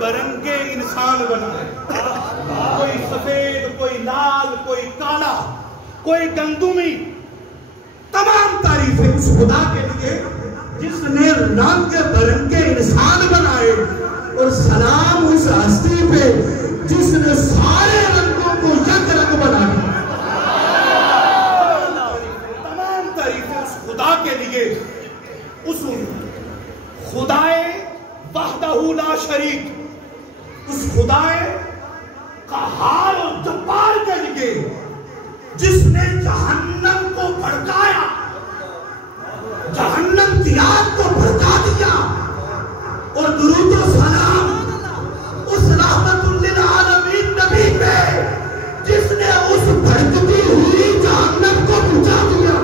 برنگے انسان بنائے، کوئی سفید، کوئی لال، کوئی کالا، کوئی گندمی، تمام تعریفیں اس خدا کے لیے جس نے رنگ برنگے انسان بنائے، اور سلام اس ہستی پہ جس نے سارے رنگوں کو یک رنگ بنا دیا۔ تمام تعریفیں اس خدا کے لیے، اس خدائے وحدہ لا شریک، اس خدائے قہار و جبار کے لیے جس نے جہنم کو بھڑکایا، جہنم کی آگ کو بھڑکا دیا، اور درود و سلام اس رحمت للعالمین نبی پہ جس نے اس بھڑکتی ہوئی جہنم کو بجھا دیا۔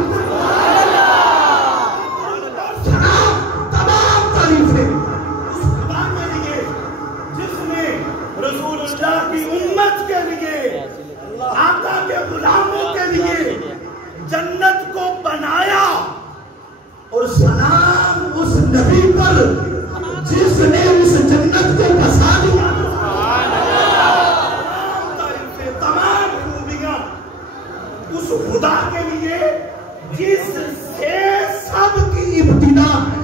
سلام، تمام تعریفیں اس خدا کے لیے جس نے رسول اللہ کی امت کے لیے، آقا کے غلاموں کے لیے جنت کو بنایا، اور سلام اس نبی پر جس نے اس جنت کو بسا دیا۔ تمام تعریفیں، تمام خوبیاں اس خدا کے لیے جس سے سب کی ابتدا ہے،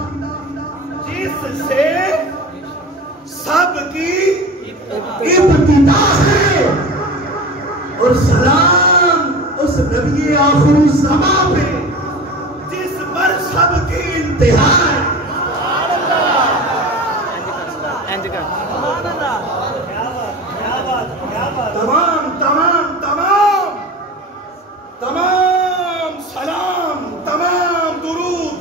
جس سے سب کی ابتدا ہے، اور سلام اس نبی آخر الزمان پہ جس پر سب کی انتہا ہے۔ تمام تمام تمام تمام سلام، تمام درود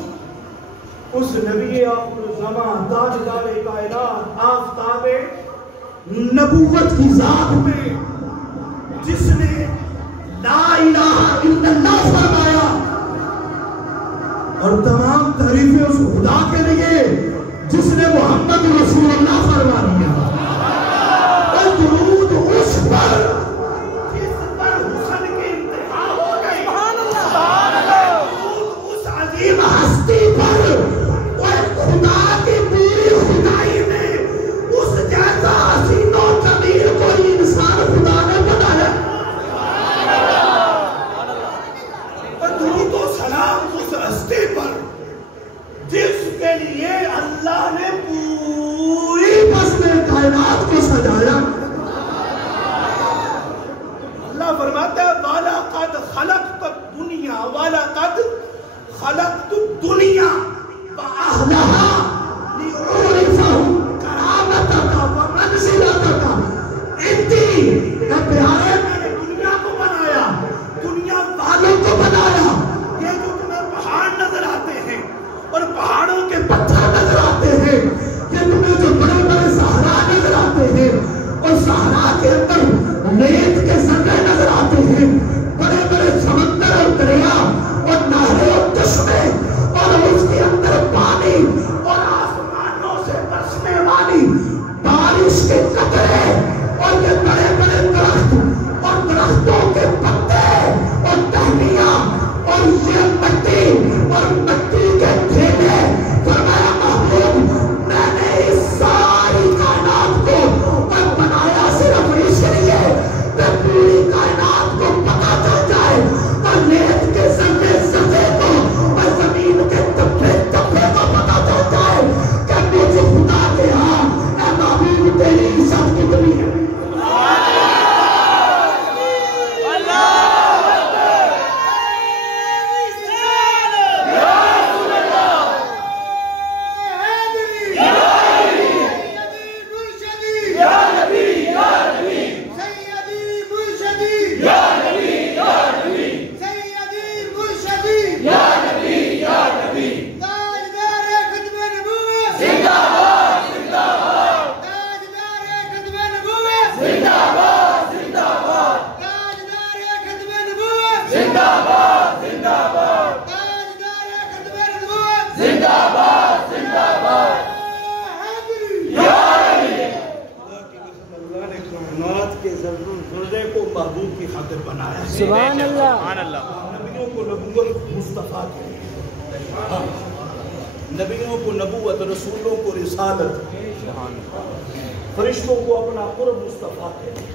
اس نبی آخر الزمان، تاجدار کائنات، آفتاب نبوت کی ذات میں جس نے لا الہ الا اللہ فرمایا، اور تمام تعریفیں اس خدا کے لیے جس نے محمد رسول اللہ فرما دیا، اور درود اس پر جس پر حسن کی انتہا ہو گئی، درود اس عظیم ہستی پر، اور خدا کی پوری خدائی میں اس جیسا حسین و جمیل کوئی انسان خدا نے بنایا۔ اور درود و سلام اس ہستی پر جس کے لیے اللہ نے پوری فضل کائنات کو سجایا۔ اللہ فرماتا ہے وَلَقَدْ خَلَقْتُ الدُّنْيَا وَلَقَدْ خَلَقْتُ الدُّنْيَا وَأَهْلَهَا لِأُعْرِفَهُمْ كَرَامَتَكَ وَمَنْزِلَتَكَ عِنْدِي۔ اے پیارے، میں نے دنیا کو بنایا، دنیا والوں کو بنایا، یہ جو تمہیں پہاڑ نظر آتے ہیں اور پہاڑوں کے پتھر نظر آتے ہیں، یہ تمہیں جو بڑے بڑے صحرا نظر آتے ہیں، اور صحرا کے اندر ریت کے ذرے نظر آتے ہیں، بڑے بڑے سمندر اور دریا اور نہریں اور چشمے، اور اس کے اندر پانی، اور آسمانوں سے برسنے والی بارش کے قطرے، اور یہ بڑے بڑے درخت اور درختوں کے پتے اور ٹہنیاں، اور یہ مٹی اور مٹی کے ڈھیلے، فرمایا محبوب میں نے اس ساری کائنات کو اور بنایا صرف اس لیے کہ پوری کائنات کو پتا چل جائے، اور ریت کے ذرے ذرے کو اور زمین کے تپے تپے کو پتا چل جائے کہ مجھ خدا کے ہاں اے محبوب تیری عزت کتنی ہے۔ محبوب کی خاطر بنایا، سبحان اللہ، نبیوں کو نبوت مصطفیٰ کے لیے، نبیوں کو نبوت، رسولوں کو رسالت، فرشتوں کو اپنا قرب مصطفیٰ کے لیے،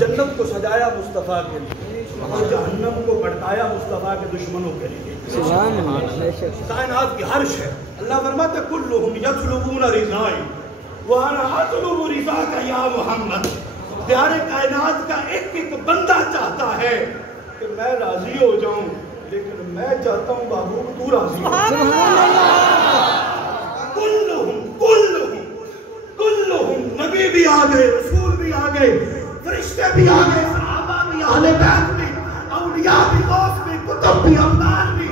جنت کو سجایا مصطفیٰ کے لیے، جہنم کو بھڑکایا مصطفیٰ کے دشمنوں کے لیے۔ کائنات کی ہر شے اللہ فرماتا ہے کلہم یطلبون رضائی وانا اطلب رضاک یا محمد۔ پیارے کائنات کا ایک ایک بندہ چاہتا ہے کہ میں راضی ہو جاؤں، لیکن میں چاہتا ہوں محبوب تو راضی ہو۔ کلہم نبی بھی آ گئے، رسول بھی آ گئے، فرشتے بھی آ گئے، صحابہ بھی، اہل بیت بھی، اولیاء بھی، غوث بھی، کتب بھی، ابدال بھی،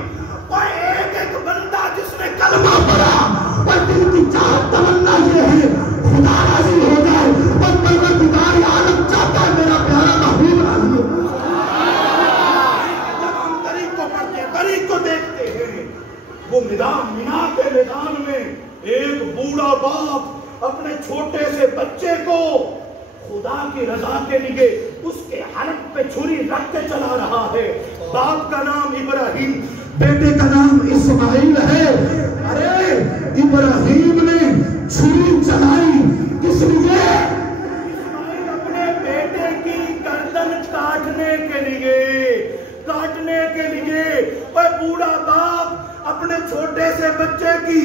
کوئی ایک ایک بندہ جس نے کلمہ پڑھا اور دل کی چاہت تمنا یہ ہے خدا راضی ہو جائے اور پروردگار عالم چاہتا ہے میرا پیارا محبوب راضی ہو۔ جب ہم طریق کو پڑھتے ہیں، طریق کو دیکھتے ہیں، وہ مینا کے میدان میں ایک بوڑھا باپ اپنے چھوٹے سے بچے کو خدا کی رضا کے لیے اس کے حلق پہ چھری رکھ کے چلا رہا ہے۔ باپ کا نام ابراہیم، بیٹے کا نام اسماعیل ہے۔ ارے ابراہیم نے چھری چلائی کس لیے؟ اسماعیل اپنے بیٹے کی گردن کاٹنے کے لیے۔ اور بوڑھا باپ اپنے چھوٹے سے بچے کی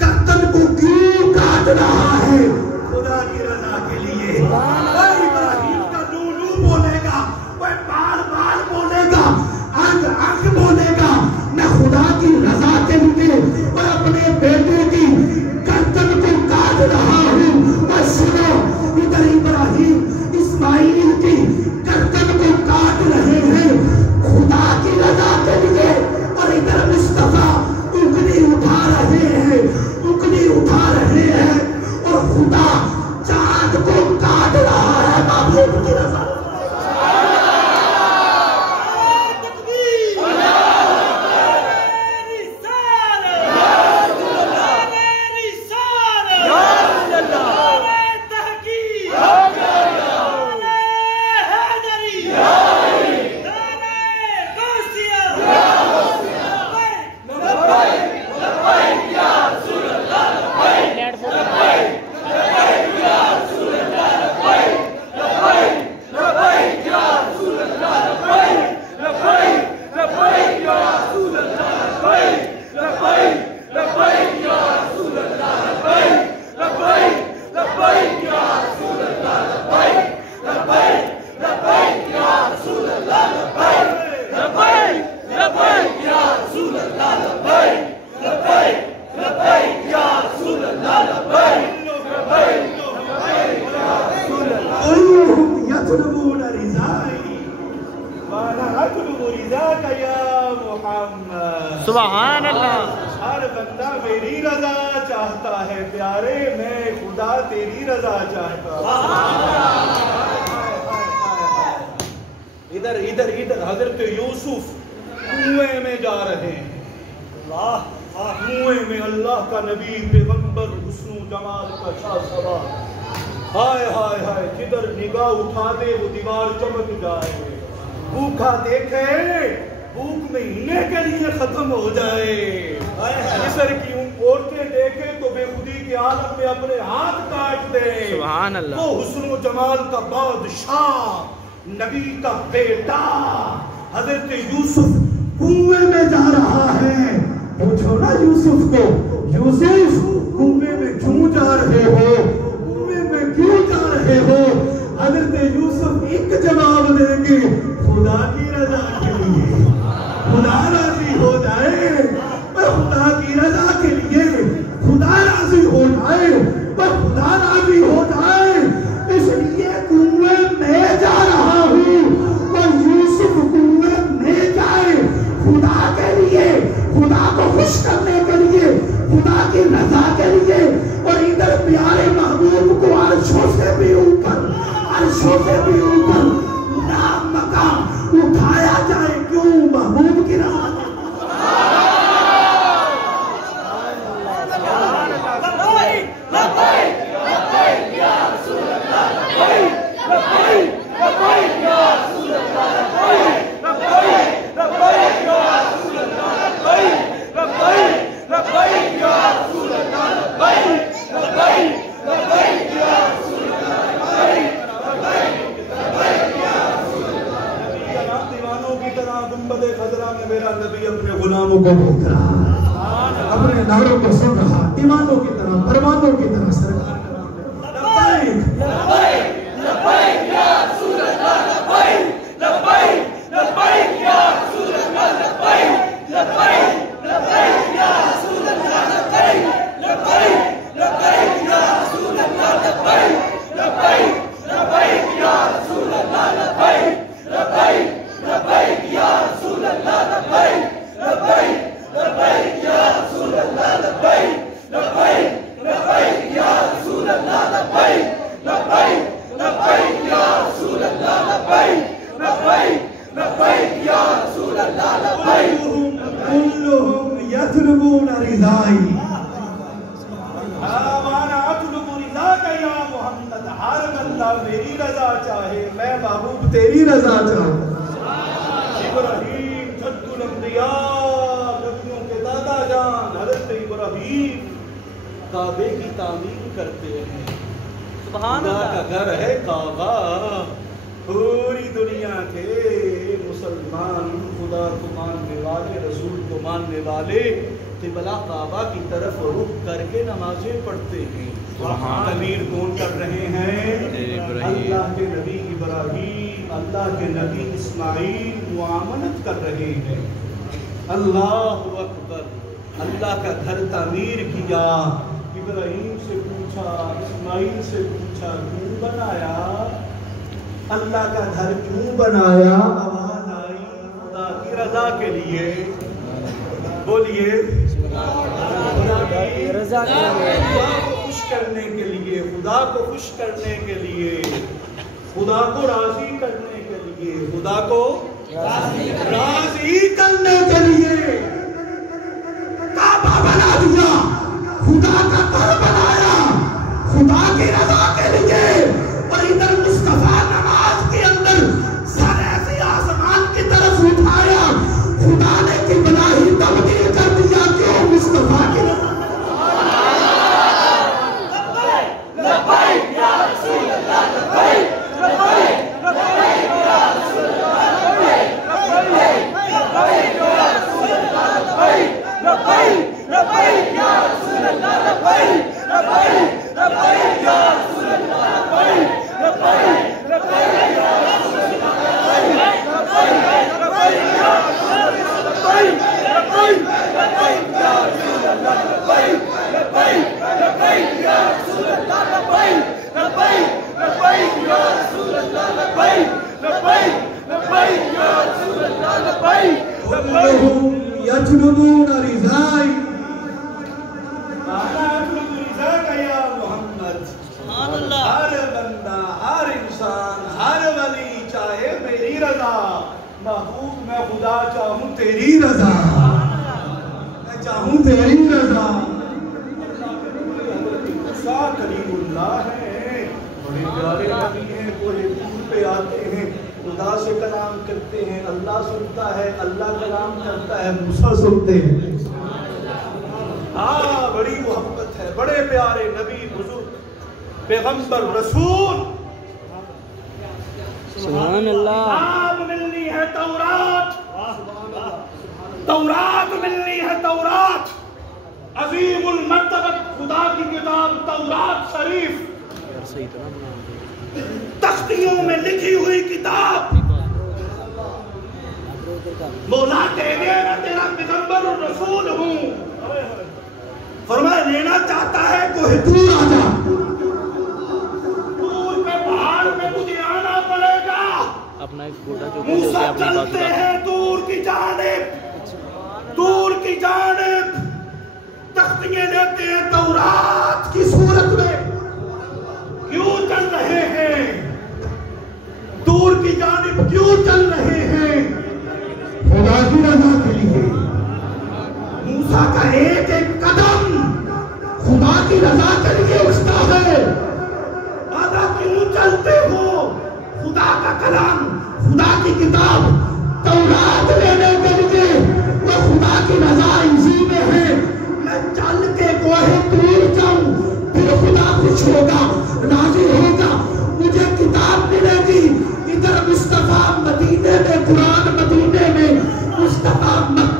گردن کو کیوں کاٹ رہا ہے؟ خدا کی رضا کے لیے۔ کوئی ابراہیم کا نو بولے گا، کوئی بال بولے گا، انگ بولے گا، میں خدا کی رضا کے لیے اور اپنے بیٹے کی گردن کو کاٹ رہا ہوں۔ اور سنو، ادھر ابراہیم اسماعیل کی گردن کو کاٹ رہے ہیں خدا کی رضا کے لیے، اور ادھر مصطفیٰ انگلی اٹھا رہے ہیں اور خدا چاند کو کاٹ رہا ہے محبوب کی رضا۔ سبحان اللہ۔ ہر بندہ میری رضا چاہتا ہے پیارے، میں خدا تیری رضا چاہتا ہوں۔ ادھر حضرت یوسف کنویں میں جا رہے ہیں، کنویں میں اللہ کا نبی پیغمبر حسن و جمال کا شاہ سوار، ہائے ہائے ہائے، جدھر نگاہ اٹھا دے وہ دیوار چمک جائے، بھوکا دیکھے بھوک میں ہلنے کے لیے ختم ہو جائے، مصر کی عورتیں دیکھے تو بے خودی کے عالم میں اپنے ہاتھ کاٹ دے۔ سبحان اللہ۔ وہ حسن و جمال کا بادشاہ، نبی کا بیٹا حضرت یوسف کنویں میں جا رہا ہے۔ پوچھو نا یوسف کو، یوسف کنویں میں کیوں جا رہے ہو؟ کنویں میں کیوں جا رہے ہو؟ حضرت یوسف ایک جواب دیں گے، خدا کی رضا کے لیے، خدا راضی ہو جائے، خدا کی رضا کے لیے، خدا راضی ہو جائے، خدا راضی ہو جائے، اس لیے کنویں میں جا رہا ہوں۔ اور یوسف کنویں میں جائے خدا کے لیے، خدا کو خوش کرنے کے لیے، خدا کی رضا کے لیے، اور ادھر پیارے محبوب کو عرشوں سے بھی اوپر، عرشوں سے بھی اوپر نام مقام اٹھایا جائے، کیوں؟ محبوب کی رضا کے لیے۔ نبی اپنے غلاموں کو دیکھ رہا ہے، اپنے نعروں کو سن رہا، ایمانوں کی طرح، پروانوں کی طرح سرکار کا نام لے۔ لبیک لبیک لبیک یا رسول اللہ، لبیک لبیک لبیک یا رسول اللہ، لبیک لبیک لبیک یا رسول اللہ، لبیک لبیک لبیک یا رسول اللہ، لبیک لبیک لبیک یا رسول اللہ، لبیک لبیک لبیک یا رسول اللہ، لبیک لبیک لبیک یا رسول اللہ، لبیک لبیک لبیک یا رسول اللہ، لبیک لبیک لبیک یا رسول اللہ، لبیک لبیک لبیک یا رسول اللہ، لبیک كلهم يطلبون رضائی، وانا اطلب رضاک یا محمد، ہر بندہ میری رضا چاہے، میں محبوب تیری رضا چاہوں۔ ابراہیم جد الانبیاء، نبیوں کے دادا جان حضرت ابراہیم کعبے کی تعمیر کرتے ہیں، سبحان اللہ کا گھر ہے کعبہ، پوری دنیا کے مسلمان خدا کو ماننے والے، رسول کو ماننے والے قبلہ کعبہ کی طرف رخ کر کے نمازیں پڑھتے ہیں۔ تعمیر کون کر رہے ہیں؟ اللہ کے نبی ابراہیم، اللہ کے نبی اسماعیل معاملت کر رہے ہیں۔ اللہ اکبر، اللہ کا گھر تعمیر کیا، ابراہیم سے پوچھا، اسماعیل سے پوچھا کیوں بنایا، اللہ کا گھر کیوں بنایا؟ آواز آئی خدا کی رضا کے لیے، بولیے خدا کی رضا کے لیے، خدا کو خوش کرنے کے لیے، خدا کو خوش کرنے کے لیے، خدا کو راضی کرنے کے لیے، خدا کو راضی کرنے کے لیے کعبہ بنا دیا، خدا کا گھر بنایا، خدا کی رضا کے لیے۔ اور ادھر مصطفیٰ نماز کے اندر سر ایسے آسمان کی طرف اٹھایا، خدا نے قبلہ ہی تبدیل کر دیا، کیوں؟ مصطفیٰ کی رضا۔ لبیک یا رسول اللہ، لبیک لبیک لبیک یا رسول اللہ، لبیک لبیک یا رسول اللہ، لبیک لبیک لبیک یا رسول اللہ، لبیک لبیک لبیک یا رسول اللہ، لبیک لبیک لبیک یا رسول اللہ، لبیک لبیک لبیک یا رسول اللہ، لبیک لبیک لبیک یا رسول اللہ، لبیک لبیک لبیک یا رسول اللہ، لبیک لبیک لبیک یا رسول اللہ، لبیک لبیک لبیک یا رسول اللہ، لبیک كلهم يطلبون رضائی، انا اطلب رضاک یا محمد۔ سبحان اللہ، ہر بندہ، ہر انسان، ہر ولی چاہے میری رضا، محبوب میں خدا چاہوں تیری رضا، میں چاہوں تیری رضا۔ کلیم اللہ ہیں، بڑے پیارے نبی ہیں، کوہ طور پہ آتے ہیں، خدا سے کلام کرتے ہیں، اللہ سنتا ہے، اللہ کلام کرتا ہے، موسیٰ سنتے ہیں۔ بڑی محبت ہے، بڑے پیارے نبی، بزرگ، پیغمبر، رسول۔ سبحان اللہ، کتاب ملنی ہے تورات، تورات ملنی ہے، تورات عظیم المرتبہ خدا کی کتاب تورات شریف، تختیوں میں لکھی ہوئی کتاب، مولا کہنے میں تیرا پیغمبر اور رسول ہوں، فرمایا لینا چاہتا ہے کوہ طور آ جا، طور پہ پہاڑ پہ تجھے آنا پڑے گا۔ اپنا ایک چھوٹا جو موسیٰ چلتے ہیں طور کی جانب، طور کی جانب، تختیاں لیتے ہیں تورات کی صورت میں، کیوں چل رہے ہیں طور کی جانب، کیوں چل رہے ہیں؟ خدا کی رضا کے لیے۔ موسیٰ کا ایک ایک قدم خدا کی رضا کے لیے اٹھتا ہے۔ آدھا کیوں چلتے ہو؟ خدا کا کلام، خدا کی کتاب تورات لینے کے لیے، وہ خدا کی رضا اسی میں ہے۔ میں چل کے کوہ طور جاؤں، پھر خدا خوش ہوگا، راضی ہوگا، مجھے کتاب ملے گی۔ ادھر مصطفیٰ مدینے میں، قرآن مدینے میں، مصطفیٰ مکہ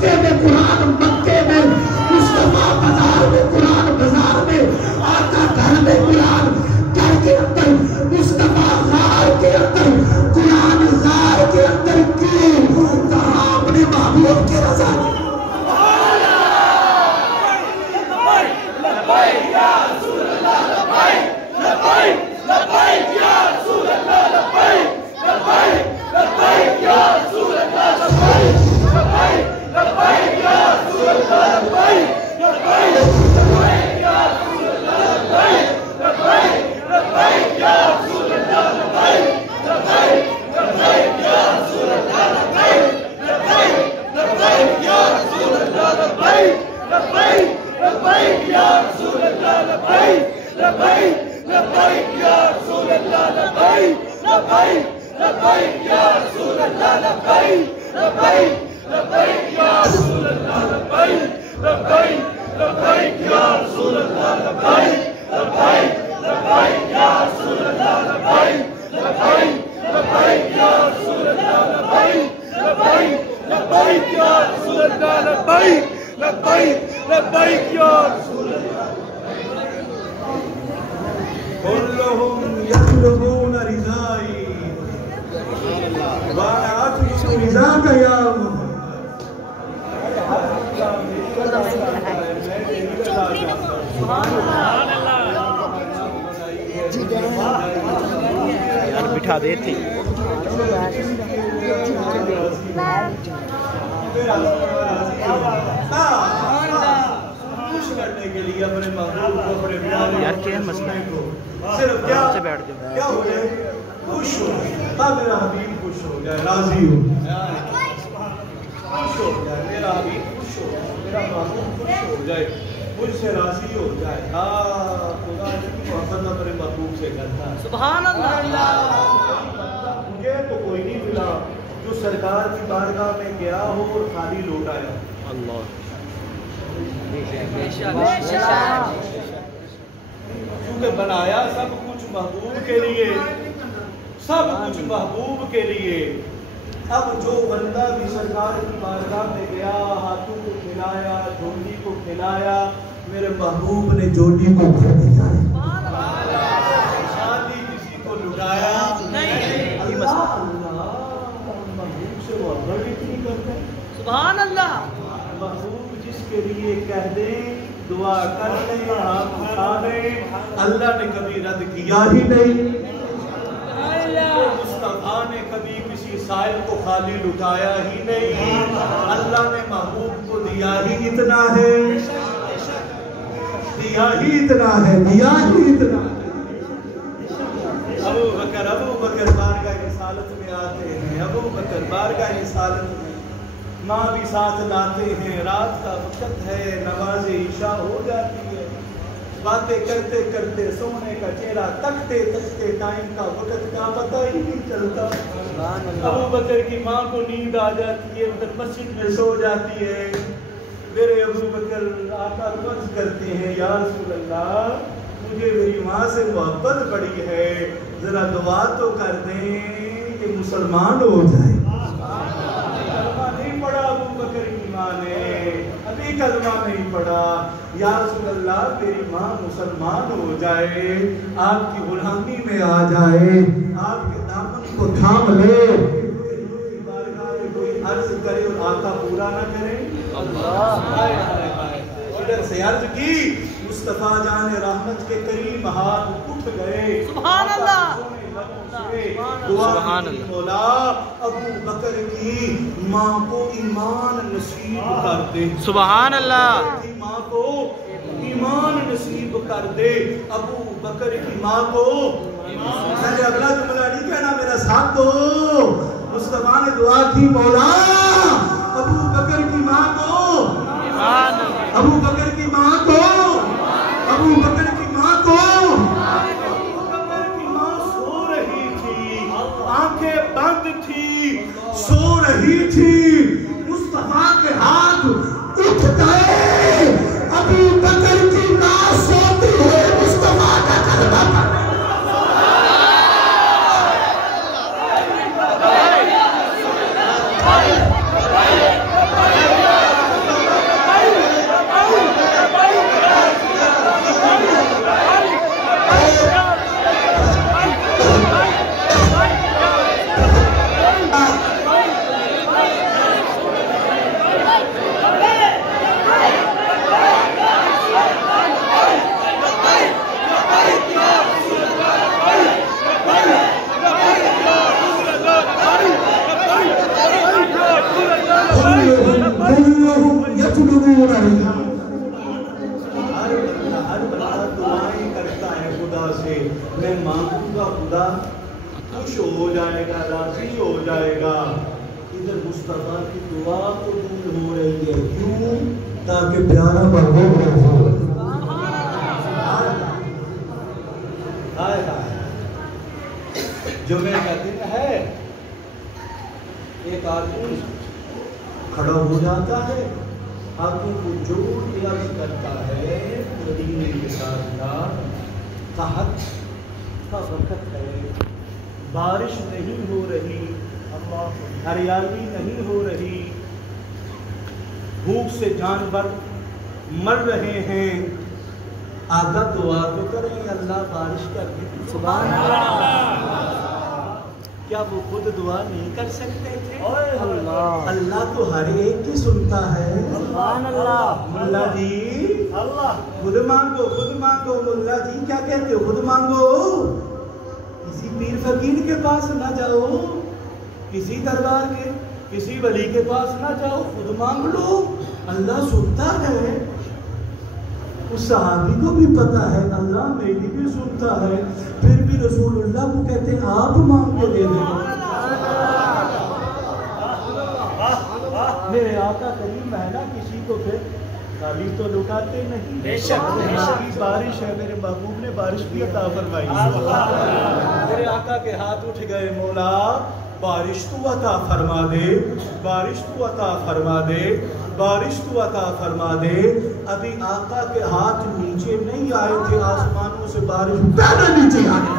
رسول اللہ لبیک لبیک لبیک یا رسول اللہ لبیک لبیک لبیک یا رسول اللہ لبیک لبیک لبیک یا رسول اللہ لبیک لبیک لبیک یا رسول اللہ لبیک لبیک لبیک یا رسول اللہ لبیک لبیک لبیک یا رسول اللہ لبیک لبیک لبیک یا رسول اللہ كلهم يطلبون رضاي وانا اطلب رضاك يا یار بٹھا دیتے کرنے کے لیے اپنے محبوب کو اپنے پیارے یار کیا مسئلہ کو صرف کیا سے بیٹھ جاؤ کیا ہو جائے خوش ہو ہاں میرا حبیب خوش ہو جائے راضی ہو خوش ہو جائے میرا حبیب خوش ہو جائے میرا محبوب خوش ہو جائے مجھ سے راضی ہو جائے ہاں خدا کی محبت اپنے محبوب سے کرتا ہے سبحان اللہ مجھے تو کوئی نہیں ملا جو سرکار کی بارگاہ میں گیا ہو اور خالی لوٹ آیا اللہ کیونکہ بنایا سب کچھ محبوب کے لیے سب کچھ محبوب کے لیے اب جو بندہ بھی سرکار کی بارگاہ میں گیا ہاتھوں کو کھلایا جھولی کو کھلایا میرے محبوب نے جھولی کو بھر دیا شادی کسی کو لٹایا اللہ محبوب سے وہ محبت نہیں کرتے سبحان اللہ محبوب جس کے لیے کہہ دیں دعا کر دیں ہاتھ اٹھا دیں اللہ نے کبھی رد کیا ہی نہیں مصطفیٰ نے کبھی کسی سائل کو خالی لٹایا ہی نہیں اللہ نے محبوب کو دیا ہی اتنا ہے دیا ہی اتنا ہے دیا ہی اتنا ابو بکر بارگاہ رسالت میں آتے ہیں ابو بکر بارگاہ رسالت میں ماں بھی ساتھ لاتے ہیں رات کا وقت ہے نماز عشاء ہو جاتی ہے باتیں کرتے کرتے سونے کا چہرہ تکتے تکتے ٹائم کا وقت کا پتہ ہی نہیں چلتا ابو بکر کی ماں کو نیند آ جاتی ہے ادھر مسجد میں سو جاتی ہے میرے ابو بکر آقا عرض کرتے ہیں یا رسول اللہ مجھے میری ماں سے محبت بڑی ہے ذرا دعا تو کر دیں کہ مسلمان ہو جائے نہیں پڑھا ابو بکر کی ماں نے ابھی کلمہ نہیں پڑھا یا رسول اللہ میری ماں مسلمان ہو جائے آپ کی غلامی میں آ جائے آپ کے دامن کو تھام لے بارگاہ میں کوئی عرض کرے اور آقا پورا نہ کرے ادھر سے عرض کی مصطفیٰ جان رحمت کے قریب ہاتھ اٹھ گئے سبحان اللہ سبحان اللہ مولا ابو بکر کی ماں کو ایمان نصیب کر دے سبحان اللہ کی ماں کو ایمان نصیب کر دے ابو بکر کی ماں کو میں نے اگلا جملہ نہیں کہنا میرا ساتھ دو مصطفیٰ نے دعا کی مولا ابو بکر کی ماں کو ابو بکر کی ماں کو ابو بکر کی ماں کو ابو بکر کی ماں سو رہی تھی آنکھیں بند تھی سو رہی تھی مصطفیٰ کے ہاتھ اٹھ گئے ابو بکر کی ماں سوتی ہے مصطفیٰ کا کلمہ پڑھ میں مانگوں گا خدا خوش ہو جائے گا راضی ہو جائے گا ادھر مصطفیٰ کی دعا قبول ہو رہی ہے کیوں تاکہ پیارا محبوب ہو جمعے کا دن ہے، ایک آدمی کھڑا ہو جاتا ہے، ہاتھوں کو جوڑ عرض کرتا ہے مدینے کے ساتھ قحط کا وقت ہے، بارش نہیں ہو رہی، ہریالی نہیں ہو رہی، بھوک سے جانور مر رہے ہیں، آقا دعا تو کریں اللہ بارش کر دے۔ سبحان اللہ۔ کیا وہ خود دعا نہیں کر سکتے تھے؟ اللہ اللہ تو ہر ایک کی سنتا ہے۔ سبحان اللہ۔ ملا جی اللہ خود مانگو، خود مانگو، ملا جی کیا کہتے ہو؟ خود مانگو، کسی پیر فقیر کے پاس نہ جاؤ، کسی دربار کے کسی ولی کے پاس نہ جاؤ، خود مانگ لو، اللہ سنتا ہے۔ اس صحابی کو بھی پتا ہے اللہ میری بھی سنتا ہے، پھر بھی رسول اللہ کو کہتے ہیں آپ مانگ کے دے دیں۔ میرے آقا کریم ہے نا، کسی کو پھر خالی تو لٹاتے نہیں۔ بے شک، بے شک۔ بارش ہے، میرے محبوب نے بارش بھی عطا فرمائی۔ میرے آقا کے ہاتھ اٹھ گئے، مولا بارش تو عطا فرما دے، بارش تو عطا فرما دے، بارش تو عطا فرما دے۔ ابھی آقا کے ہاتھ نیچے نہیں آئے تھے، آسمانوں سے بارش پہلے نیچے آ گئی۔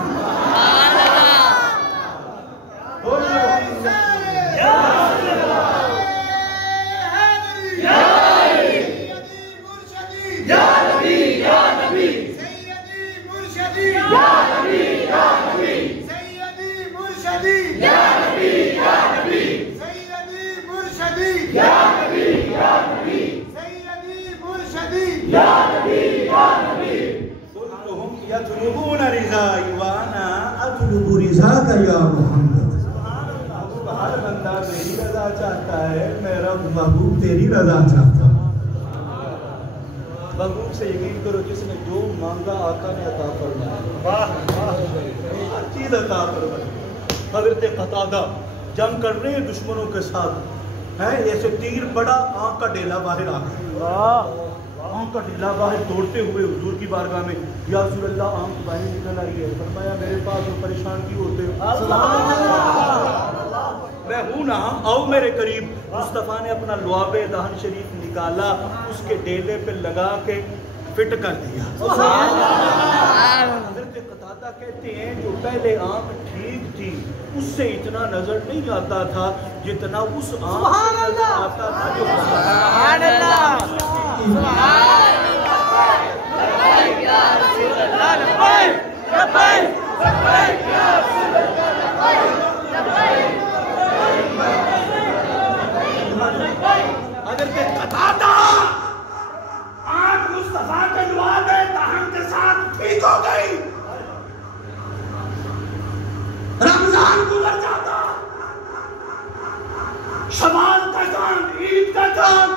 يطلبون رضاي وانا اطلب رضاك يا محمد۔ ہر بندہ میری رضا چاہتا ہے، میرا محبوب تیری رضا چاہتا ہے۔ محبوب سے یقین کرو، جس نے جو مانگا آقا نے عطا فرمایا، ہر چیز عطا فرمائی۔ حضرت قتادہ جنگ کر رہے ہیں دشمنوں کے ساتھ، ہیں ایسے تیر بڑا، آنکھ کا ڈیلا باہر آ گیا، آنکھ کا ڈیلا باہر توڑتے ہوئے حضور کی بارگاہ میں، یا رسول اللہ آنکھ باہر نکل آئی ہے۔ فرمایا میرے پاس وہ پریشان کیوں ہوتے ہو؟ میں ہوں نا، آؤ میرے قریب۔ مصطفیٰ نے اپنا لعاب دہن شریف نکالا، اس کے ڈیلے پہ لگا کے فٹ کر دیا۔ حضرت قتادہ کہتے ہیں جو پہلے آنکھ ٹھیک تھی اس سے اتنا نظر نہیں آتا تھا جتنا اس آنکھ سے نظر آتا تھا جو سبحان اللہ۔ سبحان اللہ۔ لبیک یا رسول اللہ، لبیک لبیک لبیک یا رسول اللہ، لبیک لبیک۔ حضرت قتادہ آنکھ مصطفیٰ کے لعاب دہن کے ساتھ ٹھیک ہو گئی، رمضان گزر جاتا، شوال کا چاند، عید کا چاند،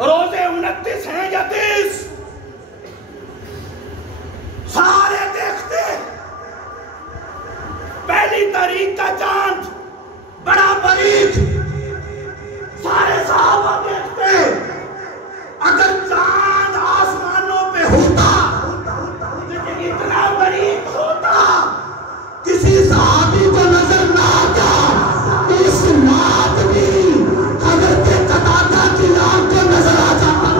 روزے 29 ہیں یا 30، سارے دیکھتے پہلی تاریخ کا چاند بڑا باریک، سارے صحابہ دیکھتے اگر چاند آسمانوں پہ ہوتا لیکن اتنا باریک ہوتا کسی صحابی کو نظر نہ آتا، اس رات بھی حضرت قتادہ کی آنکھ کو نظر آ جاتا۔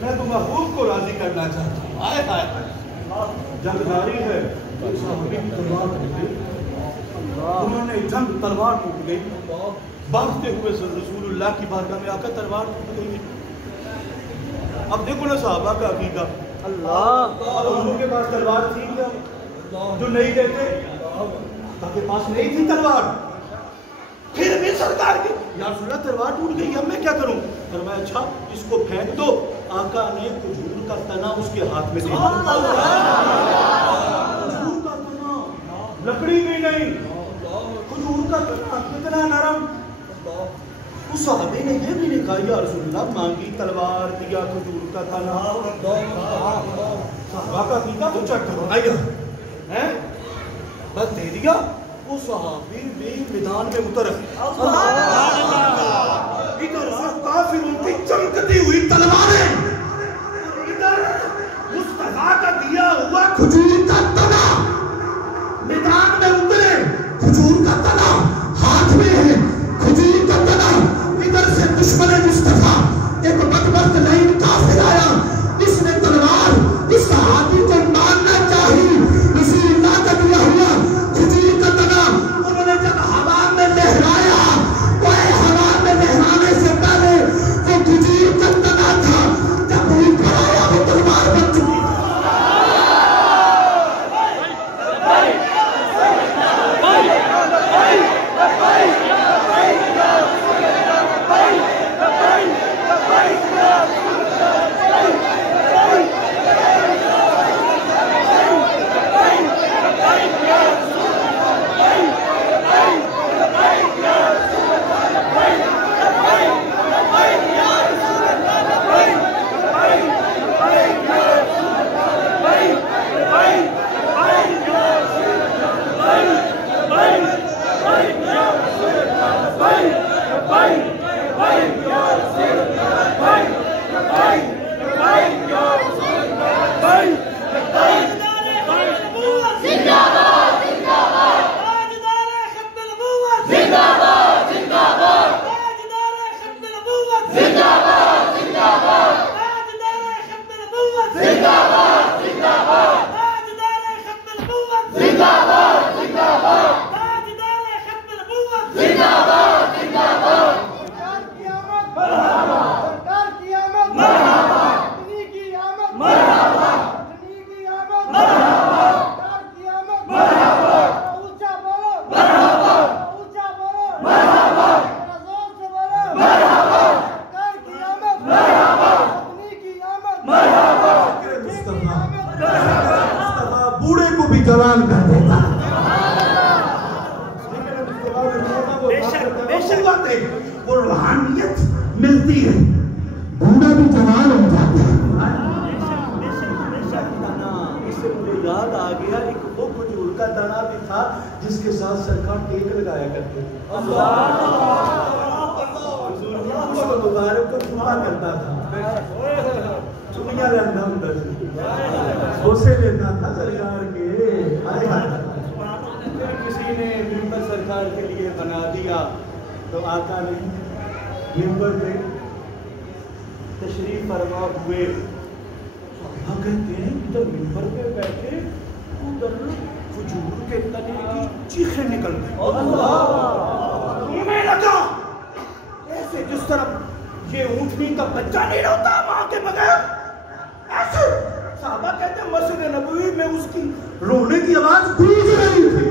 میں تو محبوب کو راضی کرنا چاہتا ہوں۔ آئے آئے جنگ جاری ہے، صحابی کی تلوار ٹوٹ گئی، انہوں نے جنگ تلوار ٹوٹ گئی، بھاگتے ہوئے رسول اللہ کی بارگاہ میں آ کر تلوار ٹوٹ گئی۔ اب دیکھو نا صحابہ کا عقیدہ، اللہ اور ان کے پاس تلوار تھی کیا؟ جو نہیں دیتے آقا کے پاس نہیں تھی تلوار. پھر بھی سرکار کی یا رسول اللہ تلوار ٹوٹ گئی اب میں کیا کروں؟ فرمایا اچھا اس کو پھینک دو. آقا نے کھجور کا تنا اس کے ہاتھ میں دیا. کھجور کا تنا لکڑی بھی نہیں, کھجور کا تنا کتنا نرم. اس صحابی نے یہ بھی نہیں کہا یا رسول اللہ مانگی تلوار دیا کھجور کا تنا. صحابہ کا پیتا تو چیک کرو آئیے بس دے دیا. وہ صحابی بھی میدان میں اتر ادھر سے کافروں کی چمکتی ہوئی تلواریں, ادھر مصطفیٰ کا دیا ہوا کھجور کا تنا. میدان میں اترے, کھجور کا تنا ہاتھ میں ہے, کھجور کا تنا. ادھر سے دشمن مصطفیٰ ایک بدبخت لعین کافر آیا, اس نے تلوار اس صحابی کو مارنا چاہی. رسول اللہ کا دیا ہوا کھجور کا تنا انہوں نے جب ہوا میں لہرایا, کوئی ہوا میں لہرانے سے پہلے وہ کھجور کا تنا تھا, جب اوپر آیا وہ تلوار بن چکی. جس کے ساتھ سرکار ٹیک لگایا کرتے تھے. مبارک کو چھپا کرتا تھا, چنیاں لینا ہوتا تھا, بوسے لیتا تھا سرکار کے. کسی نے ممبر سرکار کے لیے بنا دیا تو آقا نے ممبر پہ تشریف فرما ہوئے. صحابہ کہتے ہیں ادھر ممبر پہ بیٹھے ادھر کھجور کے تنے کی چیخیں نکل گئی. ہمیں لگا ایسے جس طرح یہ اونٹنی کا بچہ نہیں روتا ماں کے بغیر, ایسے صحابہ کہتے ہیں مسجد نبوی میں اس کی رونے کی آواز گونج رہی تھی.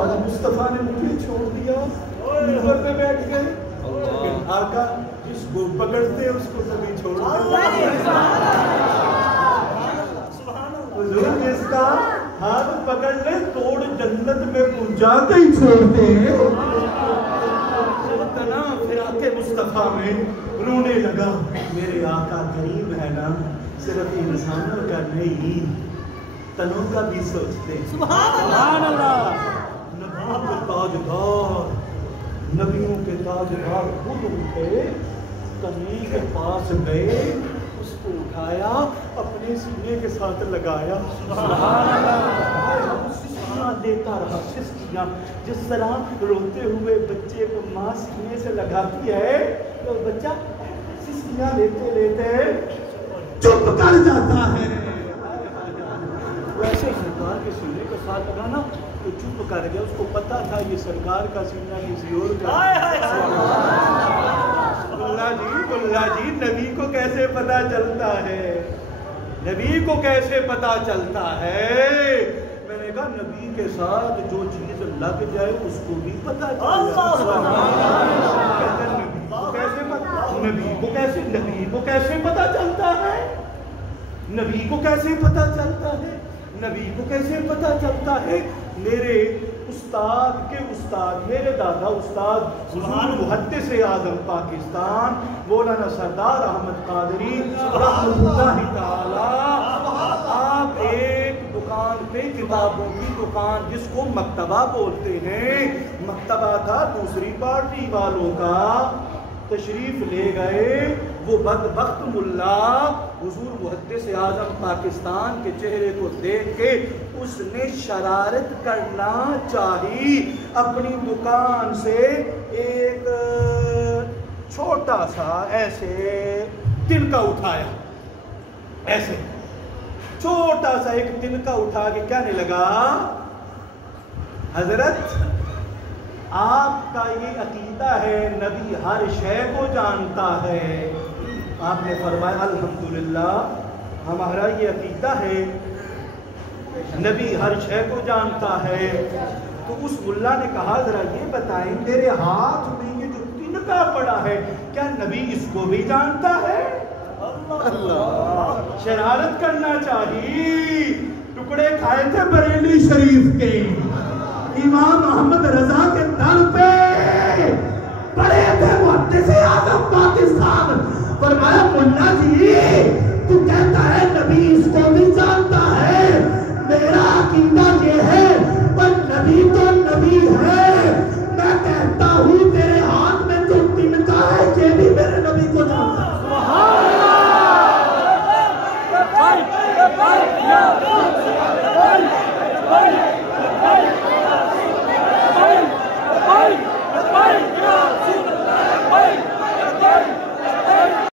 آج مصطفیٰ نے مجھے چھوڑ دیا, ممبر پہ بیٹھ گئے. لیکن آقا جس کو پکڑتے ہیں اس کو کبھی چھوڑتے حضور جس کا ہاتھ پکڑ لے توڑ جنت میں پہنچا کے ہی چھوڑتے ہیں. تنا پھر آکے مصطفیٰ میں رونے لگا. میرے آقا کریم ہے نا, صرف انسانوں کا نہیں تنوں کا بھی سوچتے. سبحان اللہ. نبیوں کے تاجدار, نبیوں کے تاجدار خود اٹھے, تنے کے پاس گئے, اس کو اٹھایا, اپنے سینے کے ساتھ لگایا. سبحان اللہ. سسکیاں دیتا رہا, سسکیاں جس طرح روتے ہوئے بچے کو ماں سینے سے لگاتی ہے تو بچہ سسکیاں لیتے لیتے چپ کر جاتا ہے. ویسے سرکار کے سینے کے ساتھ لگانا تو چپ کر گیا. اس کو پتا تھا یہ سرکار کا سینہ کسی اور کا. ملا جی نبی کو کیسے پتا چلتا ہے؟ نبی کو کیسے پتا چلتا ہے؟ میں نے کہا نبی کے ساتھ جو چیز لگ جائے اس کو بھی پتا چلتا ہے۔ نبی کو کیسے پتا چلتا ہے؟ نبی کو کیسے پتا چلتا ہے؟ نبی کو کیسے پتا چلتا ہے؟ میرے استاد کے استاد، میرے دادا استاد حضور محدث اعظم پاکستان مولانا سردار احمد قادری رحمۃ اللہ تعالی، آپ ایک دکان پہ کتابوں کی دکان جس کو مکتبہ بولتے ہیں، مکتبہ تھا دوسری پارٹی والوں کا، تشریف لے گئے۔ وہ بدبخت ملا حضور محدث اعظم پاکستان کے چہرے کو دیکھ کے اس نے شرارت کرنا چاہی، اپنی دکان سے ایک چھوٹا سا ایسے تنکا اٹھایا، ایسے چھوٹا سا ایک تنکا اٹھا کے کہنے لگا، حضرت آپ کا یہ عقیدہ ہے نبی ہر شے کو جانتا ہے؟ آپ نے فرمایا الحمدللہ ہمارا یہ عقیدہ ہے نبی ہر شے کو جانتا ہے۔ تو اس ملا نے کہا ذرا یہ بتائیں میرے ہاتھ میں یہ جو تنکا پڑا ہے کیا نبی اس کو بھی جانتا ہے؟ اللہ شرارت کرنا چاہیے۔ ٹکڑے کھائے تھے بریلی شریف کے، امام محمد رضا کے در پہ پڑے تھے محدث اعظم پاکستان، فرمایا ملا جی